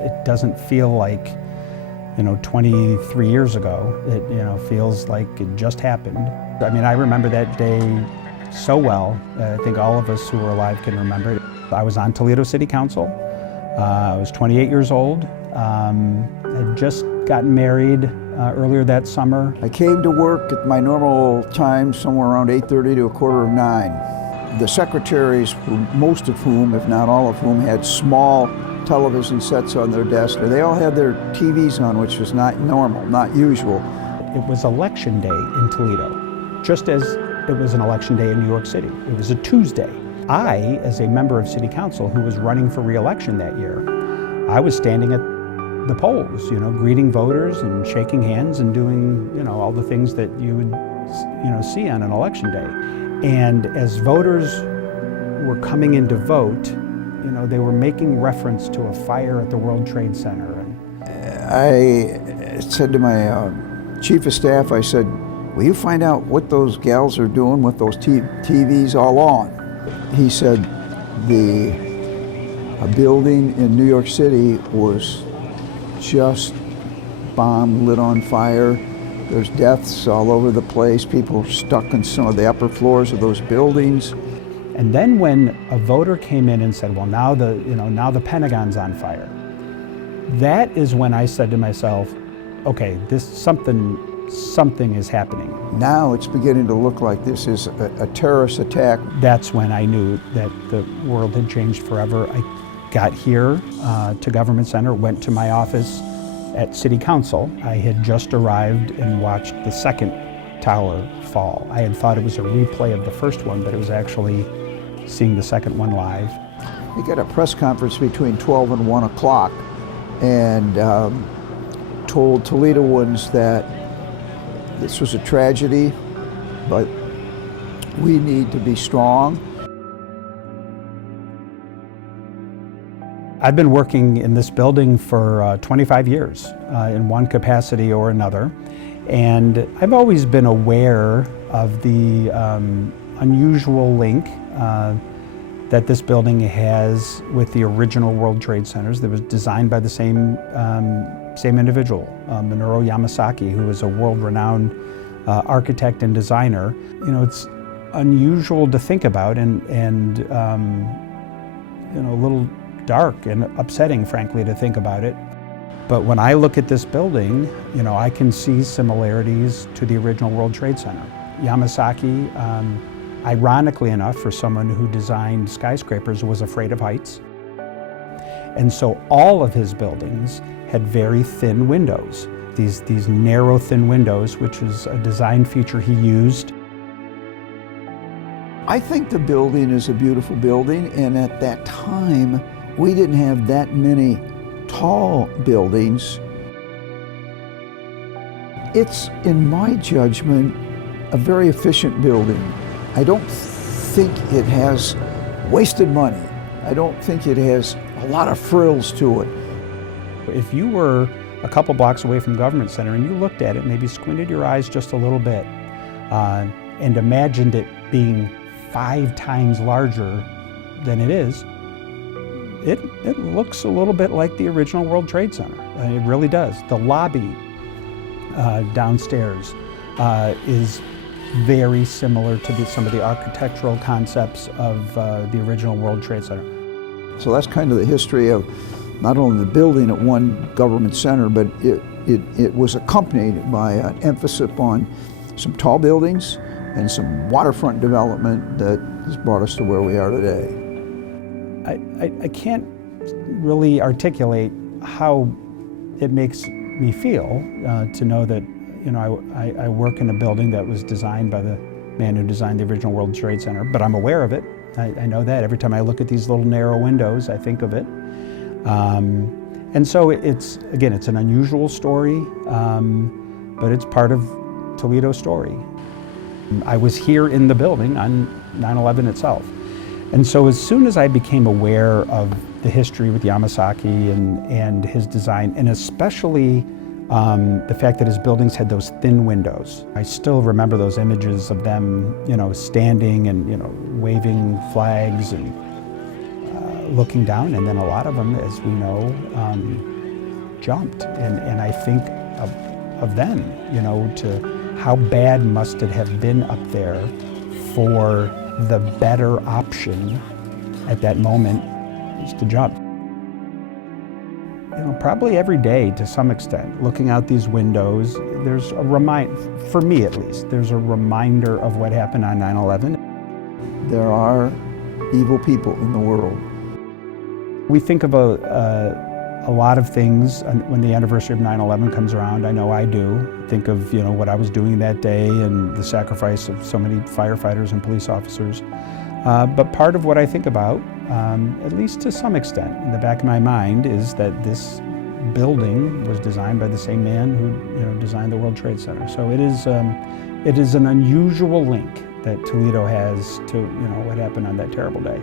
It doesn't feel like, 23 years ago. It, feels like it just happened. I mean, I remember that day so well. I think all of us who are alive can remember it. I was on Toledo City Council. I was 28 years old. I'd just gotten married earlier that summer. I came to work at my normal time, somewhere around 8:30 to 8:45. The secretaries, most of whom, if not all of whom, had small television sets on their desk. They all had their TVs on, which was not normal, not usual. It was election day in Toledo, just as it was an election day in New York City. It was a Tuesday. I, as a member of City Council who was running for re-election that year, I was standing at the polls, greeting voters and shaking hands and doing, all the things that you would, see on an election day. And as voters were coming in to vote, they were making reference to a fire at the World Trade Center. I said to my chief of staff, I said, will you find out what those gals are doing with those TVs all on? He said, a building in New York City was just bombed, lit on fire. There's deaths all over the place. People stuck in some of the upper floors of those buildings. And then when a voter came in and said, well, now the Pentagon's on fire, that is when I said to myself, okay, something is happening. Now it's beginning to look like this is a terrorist attack. That's when I knew that the world had changed forever. I got here to Government Center, went to my office at City Council. I had just arrived and watched the second tower fall. I had thought it was a replay of the first one, but it was actually seeing the second one live. We got a press conference between 12 and 1 o'clock and told Toledoans that this was a tragedy, but we need to be strong. I've been working in this building for 25 years in one capacity or another, and I've always been aware of the unusual link that this building has with the original World Trade Centers that was designed by the same individual, Minoru Yamasaki, who is a world-renowned architect and designer. It's unusual to think about and a little dark and upsetting, frankly, to think about it. But when I look at this building, I can see similarities to the original World Trade Center. Yamasaki, ironically enough, for someone who designed skyscrapers, was afraid of heights. And so all of his buildings had very thin windows, these narrow, thin windows, which was a design feature he used. I think the building is a beautiful building, and at that time, we didn't have that many tall buildings. It's, in my judgment, a very efficient building. I don't think it has wasted money. I don't think it has a lot of frills to it. If you were a couple blocks away from Government Center and you looked at it, maybe squinted your eyes just a little bit, and imagined it being 5 times larger than it is, it looks a little bit like the original World Trade Center. It really does. The lobby downstairs is very similar to some of the architectural concepts of the original World Trade Center. So that's kind of the history of not only the building at one Government Center, but it was accompanied by an emphasis upon some tall buildings and some waterfront development that has brought us to where we are today. I can't really articulate how it makes me feel to know that I work in a building that was designed by the man who designed the original World Trade Center, but I'm aware of it. I know that. Every time I look at these little narrow windows, I think of it. And so it's an unusual story, but it's part of Toledo's story. I was here in the building on 9/11 itself. And so as soon as I became aware of the history with Yamasaki and his design, and especially the fact that his buildings had those thin windows, I still remember those images of them, standing and, waving flags and looking down, and then a lot of them, as we know, jumped. And I think of them, you know, to how bad must it have been up there for the better option at that moment is to jump. You know, probably every day to some extent, looking out these windows, there's a for me at least, there's a reminder of what happened on 9/11. There are evil people in the world. We think of a lot of things when the anniversary of 9/11 comes around. I know I do. Think of, you know, what I was doing that day and the sacrifice of so many firefighters and police officers. But part of what I think about, at least to some extent, in the back of my mind, is that this building was designed by the same man who, you know, designed the World Trade Center. So it is an unusual link that Toledo has to, you know, what happened on that terrible day.